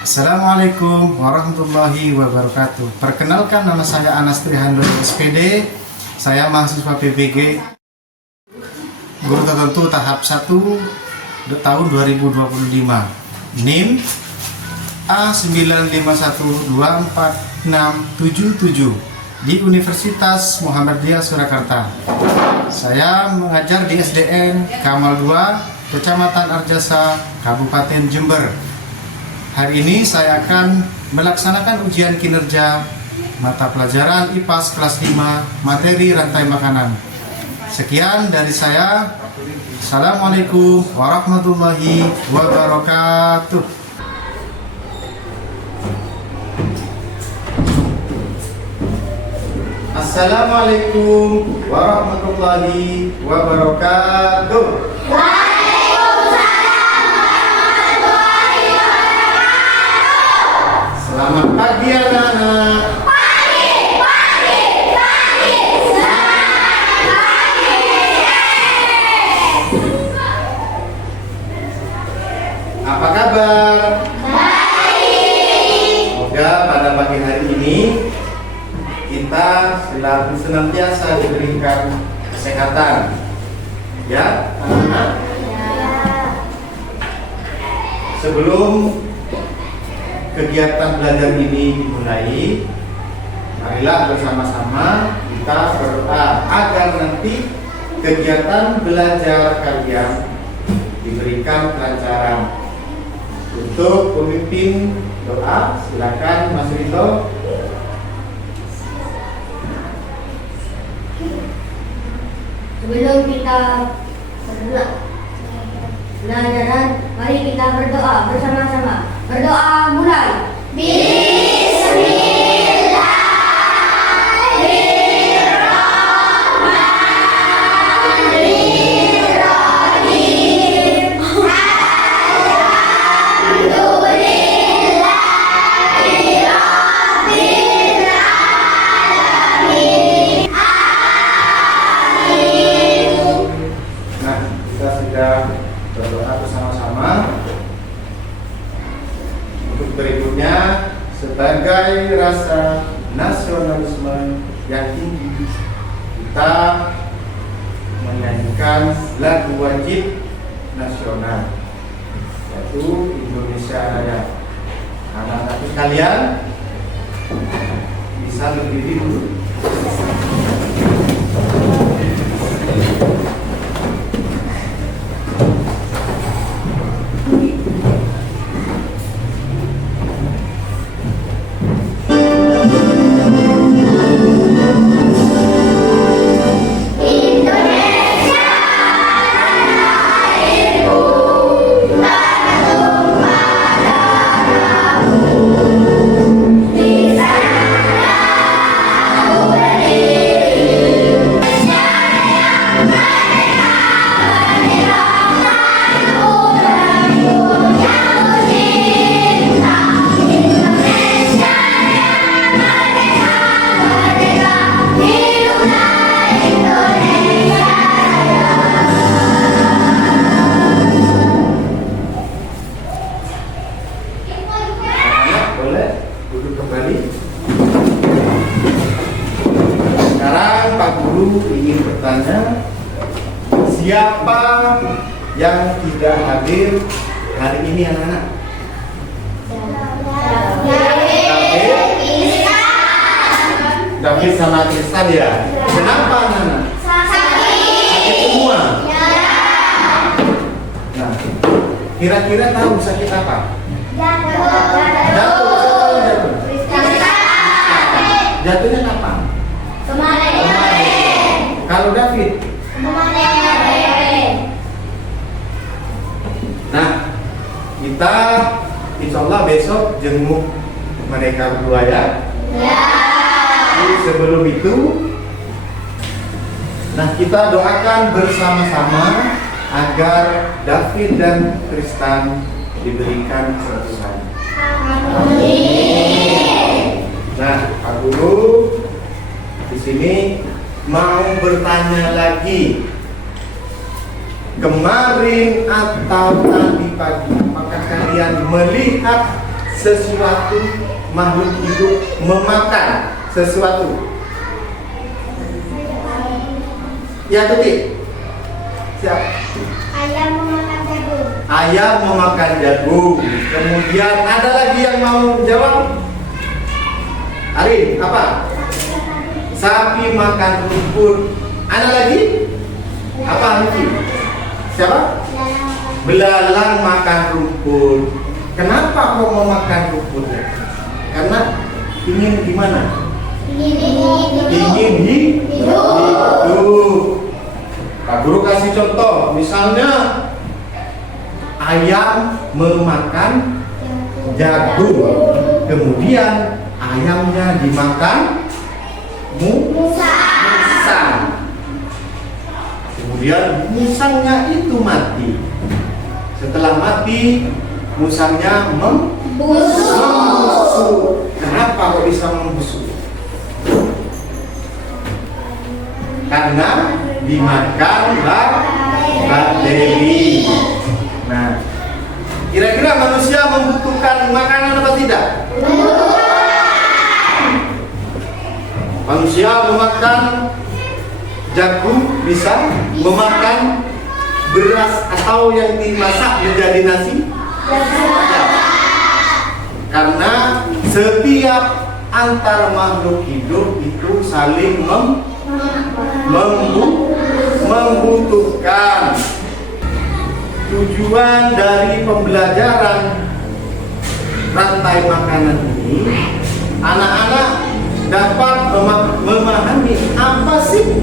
Assalamualaikum warahmatullahi wabarakatuh. Perkenalkan, nama saya Anas Trihandul SPD. Saya mahasiswa PBG Guru Tertentu tahap 1 tahun 2025. NIM A9512467 di Universitas Muhammadiyah Surakarta. Saya mengajar di SDN Kamal 2, Kecamatan Arjasa, Kabupaten Jember. Hari ini saya akan melaksanakan ujian kinerja mata pelajaran IPAS kelas 5 materi rantai makanan. Sekian dari saya. Assalamualaikum warahmatullahi wabarakatuh. Assalamualaikum warahmatullahi wabarakatuh. Selamat pagi anak-anak. Apa kabar? Baik. Semoga pada pagi hari ini kita senantiasa diberikan kesehatan. Ya, anak-anak. Sebelum kegiatan belajar ini dimulai, marilah bersama-sama kita berdoa agar nanti kegiatan belajar kalian diberikan kelancaran. Untuk pemimpin doa, silakan Mas Rito. Sebelum kita belajaran, mari kita berdoa bersama-sama. Berdoa mulai. Nah, kita sudah berdoa bersama-sama. Untuk berikutnya, sebagai rasa nasionalisme yang tinggi, kita menyanyikan lagu wajib nasional, yaitu Indonesia Raya. Anak-anak sekalian bisa berdiri dulu. Ingin bertanya, siapa yang tidak hadir hari ini anak-anak? David sama Tristan ya? Kenapa anak-anak? Sakit semua? Nah, kira-kira tahu sakit apa? Jatuh. Jatuhnya kapan? Kalau David? Nah, kita insya Allah besok jenguk mereka berdua ya. Jadi sebelum itu, nah kita doakan bersama-sama agar David dan Tristan diberikan kesembuhan. Nah, Pak Guru di sini mau bertanya lagi. Kemarin atau tadi pagi, apakah kalian melihat sesuatu makhluk hidup memakan sesuatu? Ya, Tuti. Siap. Ayam memakan jagung. Ayam memakan jagung. Kemudian ada lagi yang mau jawab? Arin, apa? Sapi makan rumput. Ada lagi? Apa lagi? Siapa? Belalang makan rumput. Kenapa kok mau makan rumput? Karena ingin gimana? Ingin hidup. Pak Guru kasih contoh. Misalnya ayam memakan jagung. Kemudian ayamnya dimakan musang. Kemudian musangnya itu mati. Setelah mati, musangnya membusuk. Kenapa kok bisa membusuk? Karena dimakan bakteri. Nah, kira-kira manusia membutuhkan makanan apa tidak? Manusia memakan jagung, bisa memakan beras atau yang dimasak menjadi nasi? Ya. Karena setiap antar makhluk hidup itu saling membutuhkan. Tujuan dari pembelajaran rantai makanan ini, anak-anak dapat memahami apa sih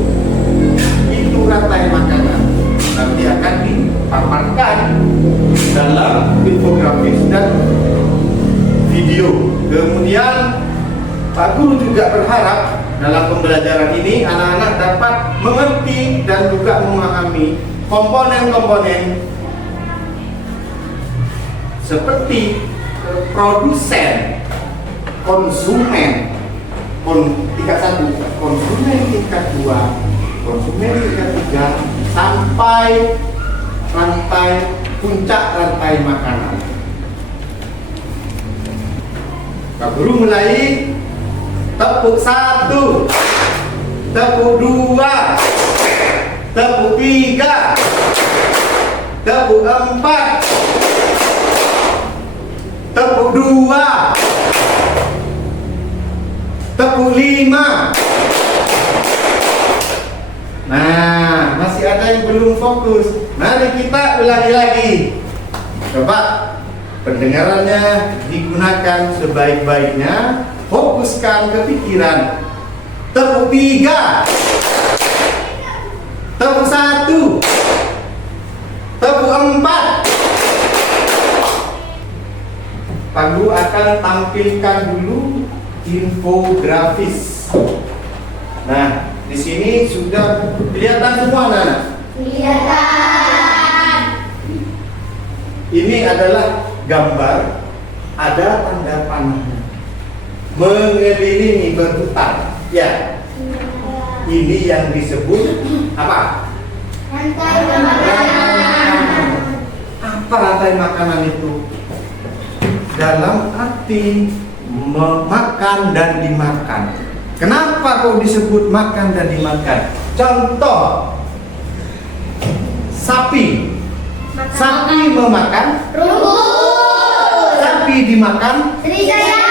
itu rantai makanan. Nanti akan dipaparkan dalam infografis dan video. Kemudian Pak Guru juga berharap dalam pembelajaran ini anak-anak dapat mengerti dan juga memahami komponen-komponen seperti produsen, konsumen, tingkat 1, konsumen tingkat 2, konsumen tingkat 3, sampai puncak rantai makanan. Pak Guru mulai tepuk 1, tepuk 2, tepuk 3, tepuk 4, tepuk 2, tepuk 5. Nah, masih ada yang belum fokus. Mari kita ulangi lagi. Coba pendengarannya digunakan sebaik-baiknya. Fokuskan ke pikiran. Tepuk 3, tepuk 1, tepuk 4. Pak Guru akan tampilkan dulu infografis. Nah, di sini sudah kelihatan semua, anak-anak? Kelihatan. Ini adalah gambar, ada tanda panahnya. Mengelilingi berputar. Ya. Ini yang disebut apa? Rantai makanan. Apa rantai makanan itu? Dalam arti memakan dan dimakan. Kenapa kok disebut makan dan dimakan? Contoh, sapi. Sapi memakan rumput. Sapi dimakan Serigala.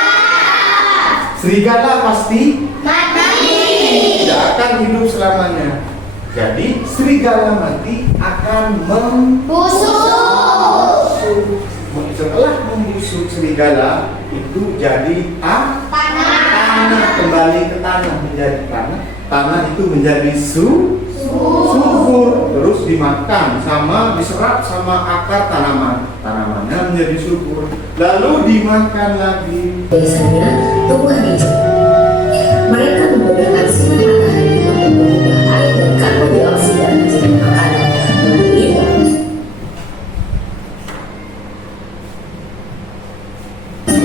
Serigala pasti Mati. tidak akan hidup selamanya. Jadi serigala mati akan Busuk. Setelah membusuk serigala itu jadi tanah, kembali ke tanah, menjadi tanah. Tanah itu menjadi subur, terus dimakan sama diserap sama akar tanaman. Tanamannya menjadi subur, lalu dimakan lagi. Biasanya tumbuhan hijau. Mereka memberikan sinar matahari untuk mengubah air dan karbon dioksida menjadi makanan bagi hidup. Dan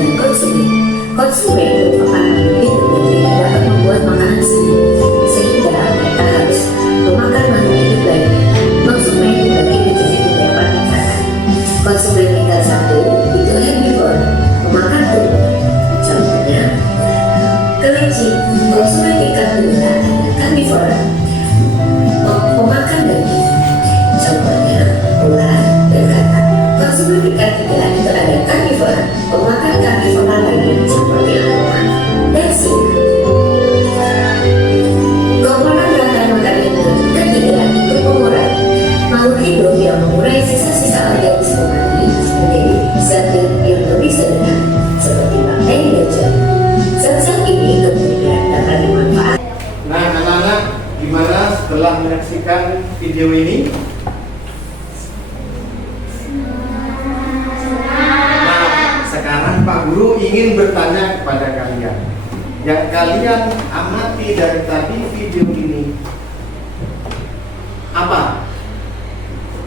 konsumen merupakan hidup yang dapat membuat makanan sendiri, sehingga mereka harus memakan makhluk hidup lain. Konsumen dibagi menjadi beberapa tingkatan. Konsumen tingkat 1 itu herbivore, memakan video ini? Nah, sekarang Pak Guru ingin bertanya kepada kalian. Yang kalian amati dari tadi video ini, apa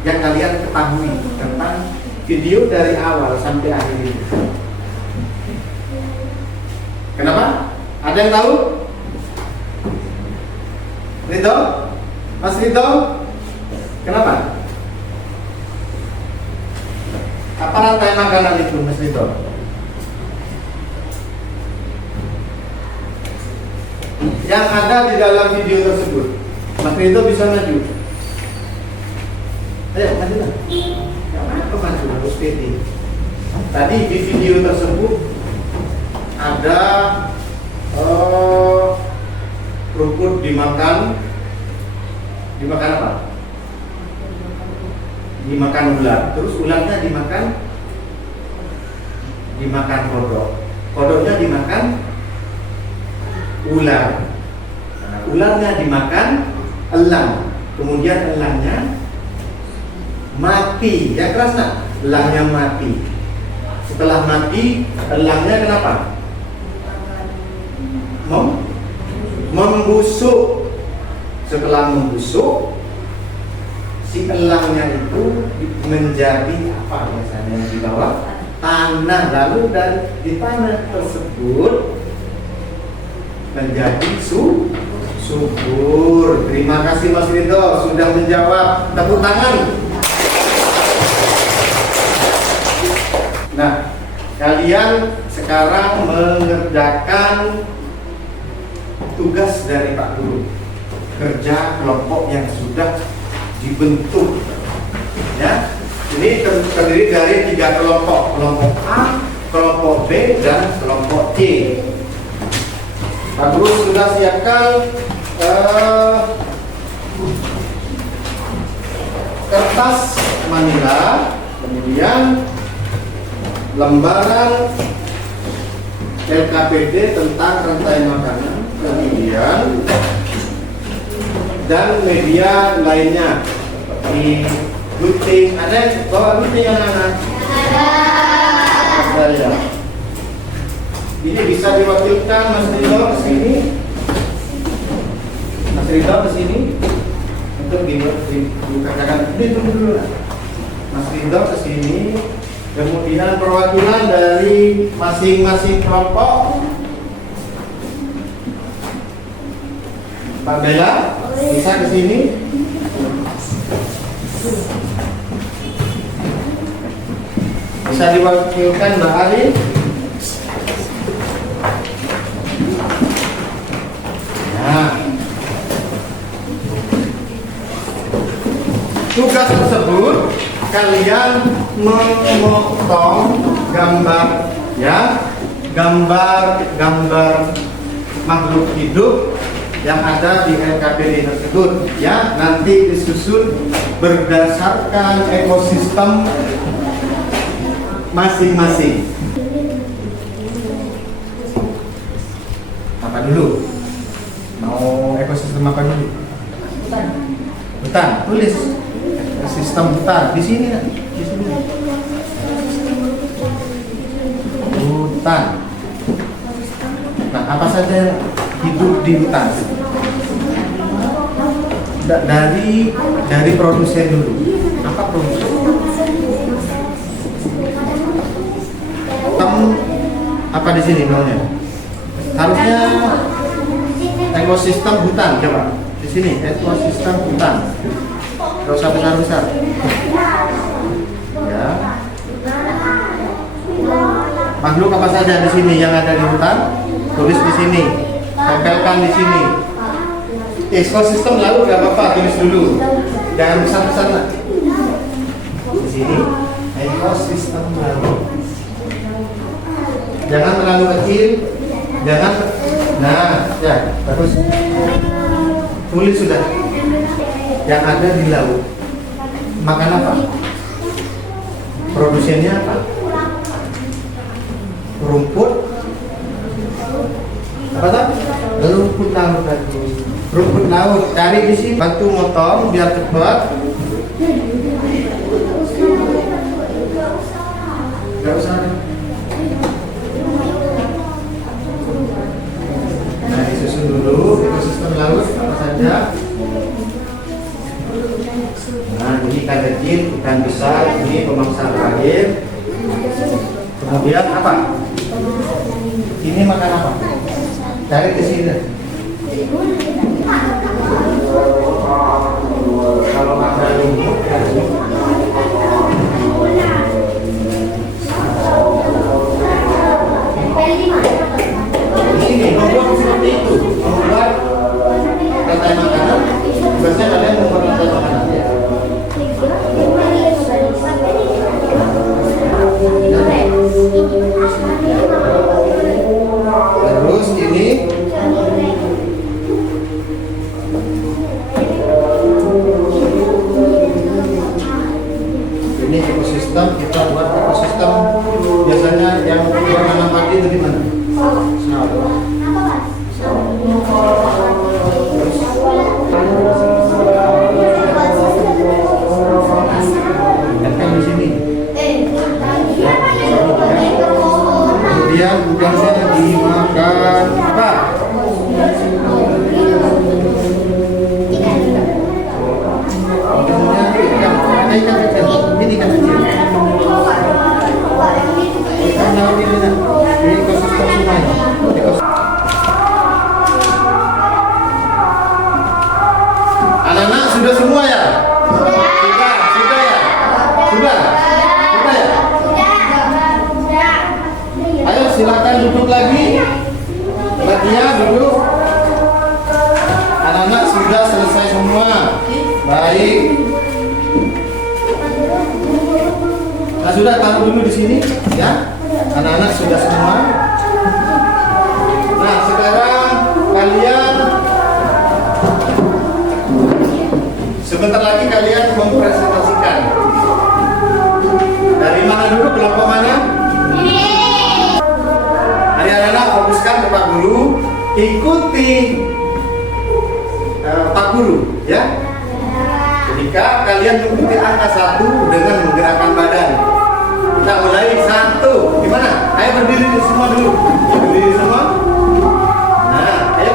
yang kalian ketahui tentang video dari awal sampai akhir ini? Kenapa? Ada yang tahu? Ridho? Mas Ridho? Kenapa? Apa rantai makanan itu, Mas Ridho? Yang ada di dalam video tersebut. Mas Ridho bisa maju. Ayo, majulah. Kenapa maju? Harus pede. Tadi di video tersebut ada rumput dimakan apa? Dimakan ular. Terus ularnya dimakan kodok. Kodoknya dimakan ular. Nah, ularnya dimakan elang. Kemudian elangnya mati. Ya keras nak? Elangnya mati. Setelah mati, elangnya kenapa? Membusuk. Setelah membusuk, si elangnya itu menjadi apa biasanya di bawah tanah, lalu dan di tanah tersebut menjadi subur. Terima kasih Mas Ridho sudah menjawab. Tepuk tangan. Nah, kalian sekarang mengerjakan tugas dari Pak Guru, kerja kelompok yang sudah dibentuk. Ya, ini terdiri dari 3 kelompok, kelompok A, kelompok B, dan kelompok C. Pak Guru sudah siapkan kertas manila, kemudian lembaran LKPD tentang rantai makanan, kemudian dan media lainnya di gunting. Ada bawa gunting anak-anak? Ada ya. Ini bisa diwakilkan Mas Ridho ke sini. Mas Ridho ke sini untuk dikatakan ini dulu. Mas Ridho ke sini. Kemudian perwakilan dari masing-masing kelompok. Pak Bella bisa ke sini. Bisa diwakilkan Mbak Ali. Nah, tugas tersebut kalian memotong gambar, ya, gambar makhluk hidup yang ada di LKPD tersebut, ya, nanti disusun berdasarkan ekosistem masing-masing. Apa dulu? Mau ekosistem apa dulu? Hutan. Tulis ekosistem hutan di sini, di sini. Hutan. Nah, apa saja hidup di hutan? Dari produsen dulu. Apa produsen? Kamu apa di sini namanya? Harusnya ekosistem hutan, coba di sini ekosistem hutan. Gak usah besar-besar. Ya. Makhluk apa saja di sini yang ada di hutan? Tulis di sini. Tempelkan di sini. Ekosistem laut gak apa-apa, tulis dulu. Jangan besar-besar lah. Di sini ekosistem laut. Jangan terlalu kecil. Jangan. Nah, ya, terus tulis sudah. Yang ada di laut. Makan apa? Produsennya apa? Rumput. Apa tak? Rumput laut tadi. Rumput laut, cari di sini, bantu motong biar cepat. Gak usah. Nah, disusun dulu ekosistem laut apa saja. Nah, ini ikan kecil, ikan besar, ini pemangsa terakhir. Kemudian apa? Ini makan apa? Cari ke sini. Kalau ada lumut, ini membuat seperti itu, membuat rantai makanan. Biasanya kalian membuat rantai makanan ya. Terus ini ekosistem, kita buat ekosistem biasanya yang nanam padi itu di mana? Kan di sini. Kemudian udangnya dimakan apa? Ada ikan kecil. Ini ikan kecil. Ikan laut ini nak. Ini ekosistem sungai. Anak-anak sudah semua ya? Sudah ya? Sudah ya? Ayo silakan duduk lagi. Batia duduk. Anak-anak sudah selesai semua. Baik. Nah, sudah taruh dulu di sini ya. Anak-anak sudah semua. Nah, sekarang kalian sebentar lagi kalian mempresentasikan. Dari mana dulu, kelompok mana? Hari anak-anak fokuskan ke Pak Guru, ikuti Pak Guru ya. Ketika kalian mengikuti angka 1 dengan menggerakkan badan. Kita mulai 1. Gimana? Ayo berdiri semua dulu. Berdiri semua. Nah, ayo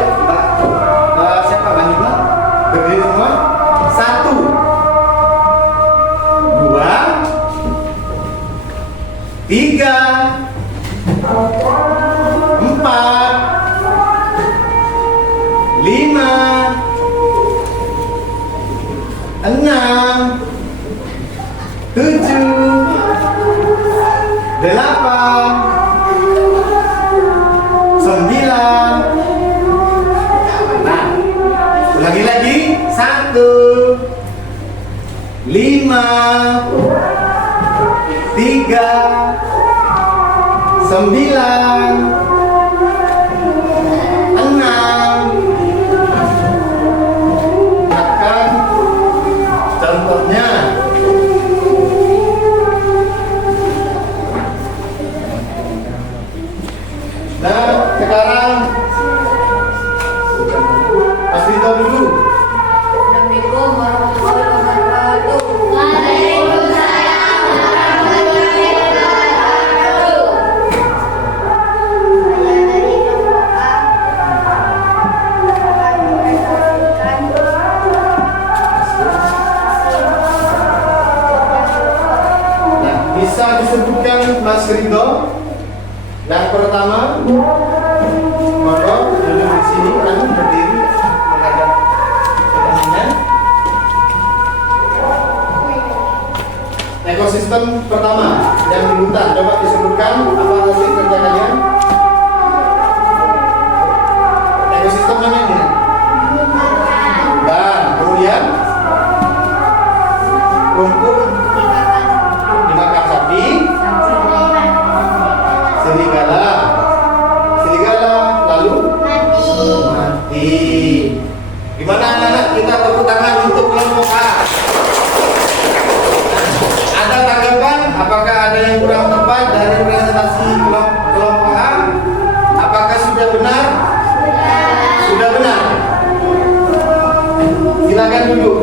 siapa Bang Iqbal? Berdiri semua. 1, 2, 3, 4, 5, 6, 7, 8, 9. Nah, ulangi lagi. 1, 5, 3, 9, 6. Lihatkan contohnya. Nah, sekarang Mas Rito dulu. Assalamualaikum warahmatullahi wabarakatuh. Waalaikumsalam warahmatullahi wabarakatuh. Saya dari kelompok A akan mempresentasikan Nah, bisa disebutkan Mas Rito. Yang pertama, monggo duduk di sini, kamu berdiri menghadap ke temannya. Ekosistem pertama yang di hutan, coba disebutkan apa hasil kerja kalian? Ekosistem mana ini? Dan kemudian rumput dimakan sapi. Serigala, lalu mati. Gimana anak-anak, kita tepuk tangan untuk kelompok A. Ada tanggapan? Apakah ada yang kurang tepat dari presentasi kelompok A? Apakah sudah benar? Sudah benar. Silakan duduk.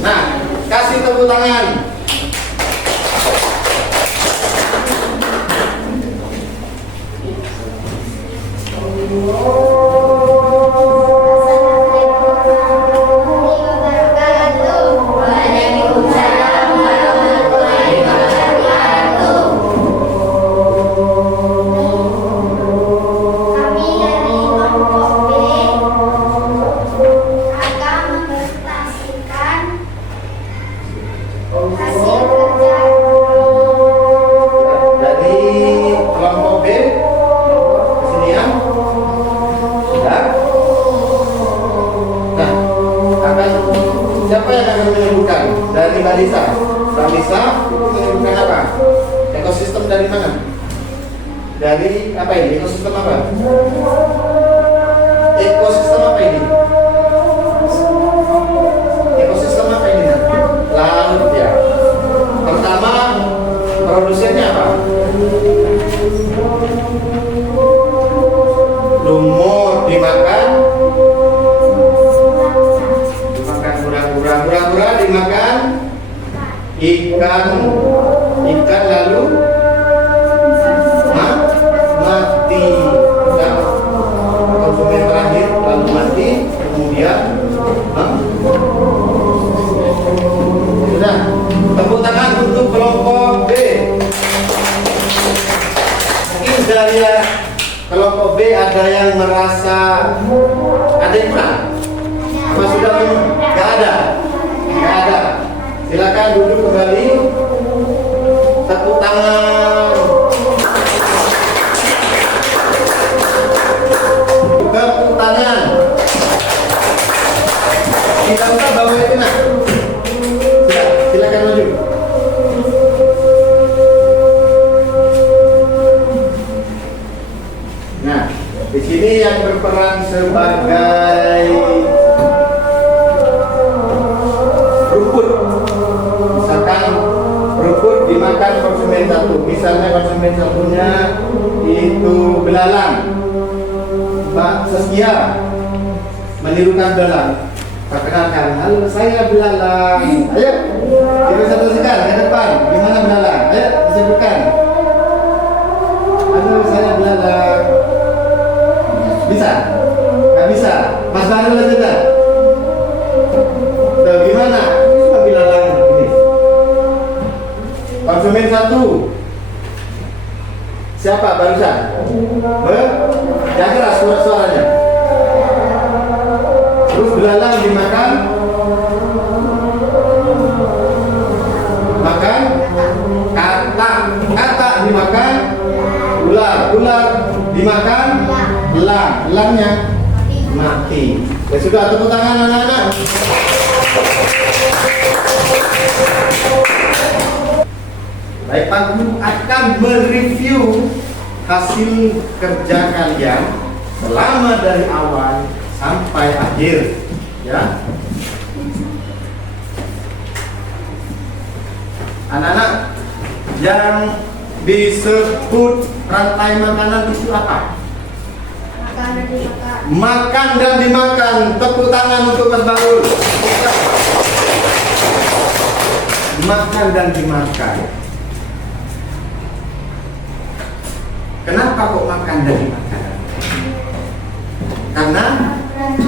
Nah, kasih tepuk tangan. Waalaikumsalam warahmatullahi wabarakatuh. Kami dari kelompok B akan mempresentasikan hasil kerja Dari kelompok B, sini ya. Sudah. Nah, siapa yang akan menyebutkan? Dari Mbak Lisa. Mbak Lisa menyebutkan apa? Ekosistem dari mana? Dari apa ini? Ekosistem apa? Ekosistem apa ini? Ekosistem apa ini? Laut ya. Pertama, produsennya apa? Lumut dimakan kura-kura dimakan ikan lalu mati. Nah, konsumen terakhir lalu mati, kemudian sudah. Tepuk tangan untuk kelompok B. Mungkin dari kelompok B ada yang merasa ada yang kurang. Apa sudah nggak ada? Nggak ada. Silakan duduk kembali. Tepuk tangan. Tepuk tangan. Kita usah bawa itu nak. Silakan maju. Nah, di sini yang berperan sebagai rumput. Misalkan rumput dimakan konsumen satu. Misalnya konsumen satunya itu belalang. Mbak Saskia menirukan belalang. Perkenalkan, halo saya belalang. Ayo, kita presentasikan ke depan. Gimana belalang? Ayo, disebutkan. Halo saya belalang. Bisa? Nggak bisa? Mas Baru aja dah. Tuh, gimana? Coba belalang ini. Konsumen satu. Siapa barusan? Yang keras suaranya. Terus belalang dimakan, kata dimakan, ular dimakan, elangnya mati. Ya sudah, tepuk tangan anak-anak. Baik, Pak Guru akan mereview hasil kerja kalian selama dari awal sampai akhir, ya. Anak-anak, yang disebut rantai makanan itu apa? Makan dan dimakan. Tepuk tangan untuk Mas Baul. Makan dan dimakan. Kenapa kok makan dan dimakan? Karena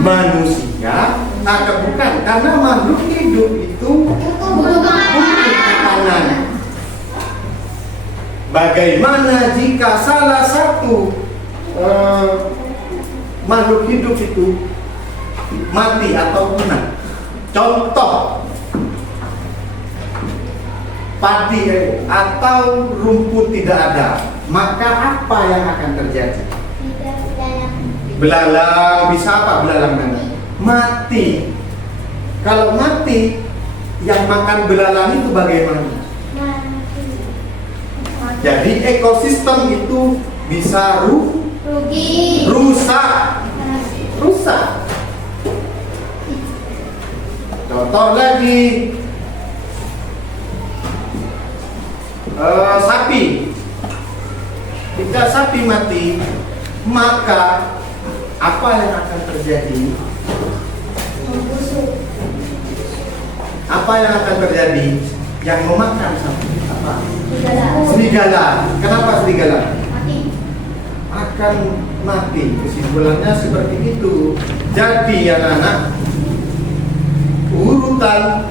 manusia, bukan, karena makhluk hidup itu butuh makanan. Bagaimana jika salah satu makhluk hidup itu mati atau punah? Contoh, padi atau rumput tidak ada, maka apa yang akan terjadi? Belalang, bisa apa belalang nanti? Mati. Kalau mati, yang makan belalang itu bagaimana? Jadi ekosistem itu bisa rusak. Contoh lagi, sapi. Jika sapi mati, maka apa yang akan terjadi? Apa yang akan terjadi? Yang memakan sapi apa? Serigala. Kenapa serigala? Akan mati. Kesimpulannya seperti itu. Jadi anak-anak, urutan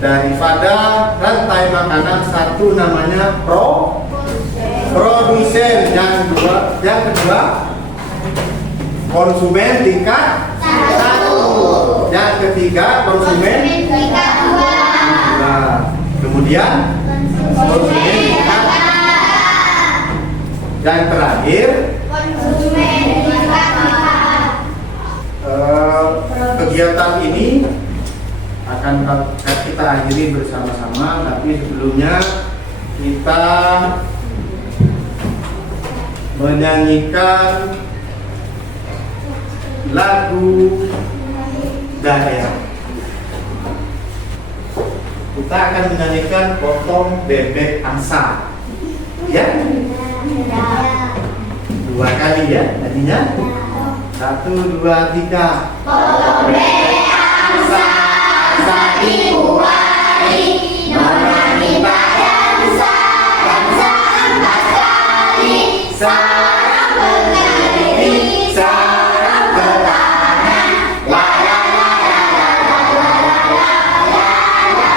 daripada rantai makanan, satu namanya produsen, yang kedua konsumen tingkat 1, yang ketiga konsumen tingkat 2, nah, kemudian konsumen tingkat, yang terakhir konsumen tingkat 4. kegiatan ini akan kita akhiri bersama-sama, tapi sebelumnya kita menyanyikan lagu daerah. Kita akan menyanyikan Potong Bebek Angsa, ya, 2 kali ya, tadinya 1, 2, 3. Potong bebek angsa, angsa dibuahi, nona minta dansa, dansa 4 kali, sarang berkali, sarang bertangan, la la la la la la la la la.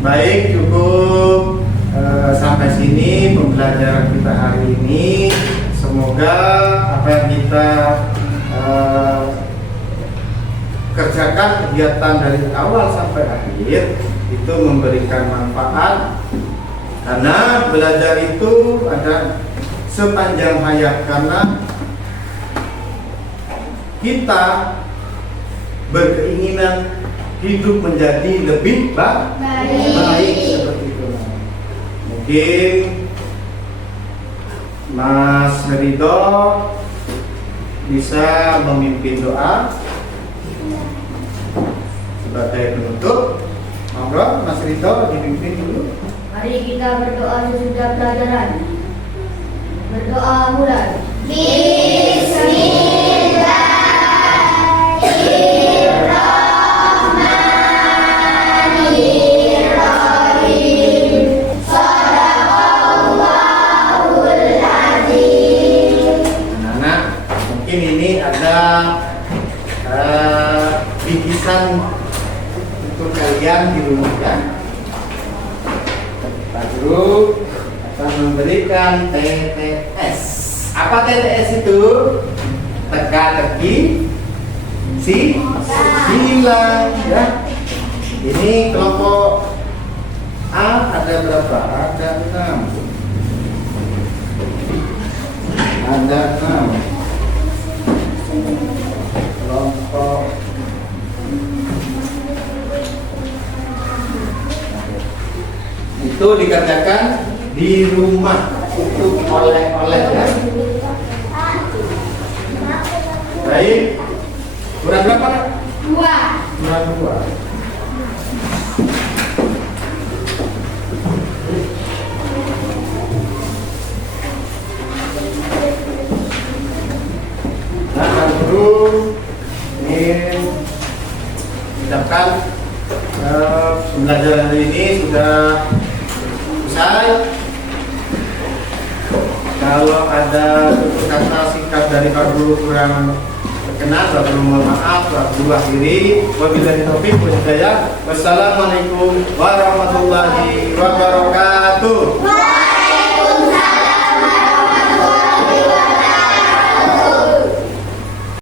Baik, cukup sampai sini pembelajaran kita hari ini. Semoga apa yang kita kerjakan, kegiatan dari awal sampai akhir itu memberikan manfaat, karena belajar itu ada sepanjang hayat, karena kita berkeinginan hidup menjadi lebih baik seperti itu. Mungkin Mas Ridho bisa memimpin doa sebagai penutup. Monggo Mas Ridho dipimpin dulu. Mari kita berdoa sesudah pelajaran. Berdoa mulai. Bismillahirrahmanirrahim. Shadaqallahul azim. Anak-anak, mungkin ini ada bingkisan untuk kalian di rumah ya. Pak Guru akan memberikan TTS. Apa TTS itu? Teka-teki silang ya. Ini kelompok A ada berapa? Ada 6. Ada 6. Kelompok itu dikerjakan di rumah untuk oleh-oleh ya. Baik, kurang berapa? 2. Kurang 2. Nah, Pak Guru ingin ucapkan pembelajaran hari ini sudah selesai. Kalau ada kata singkat dari Pak Guru kurang berkenan, Pak Guru mohon maaf. Pak Guru akhiri. Wabillahi taufiq wal hidayah. Wassalamualaikum warahmatullahi wabarakatuh.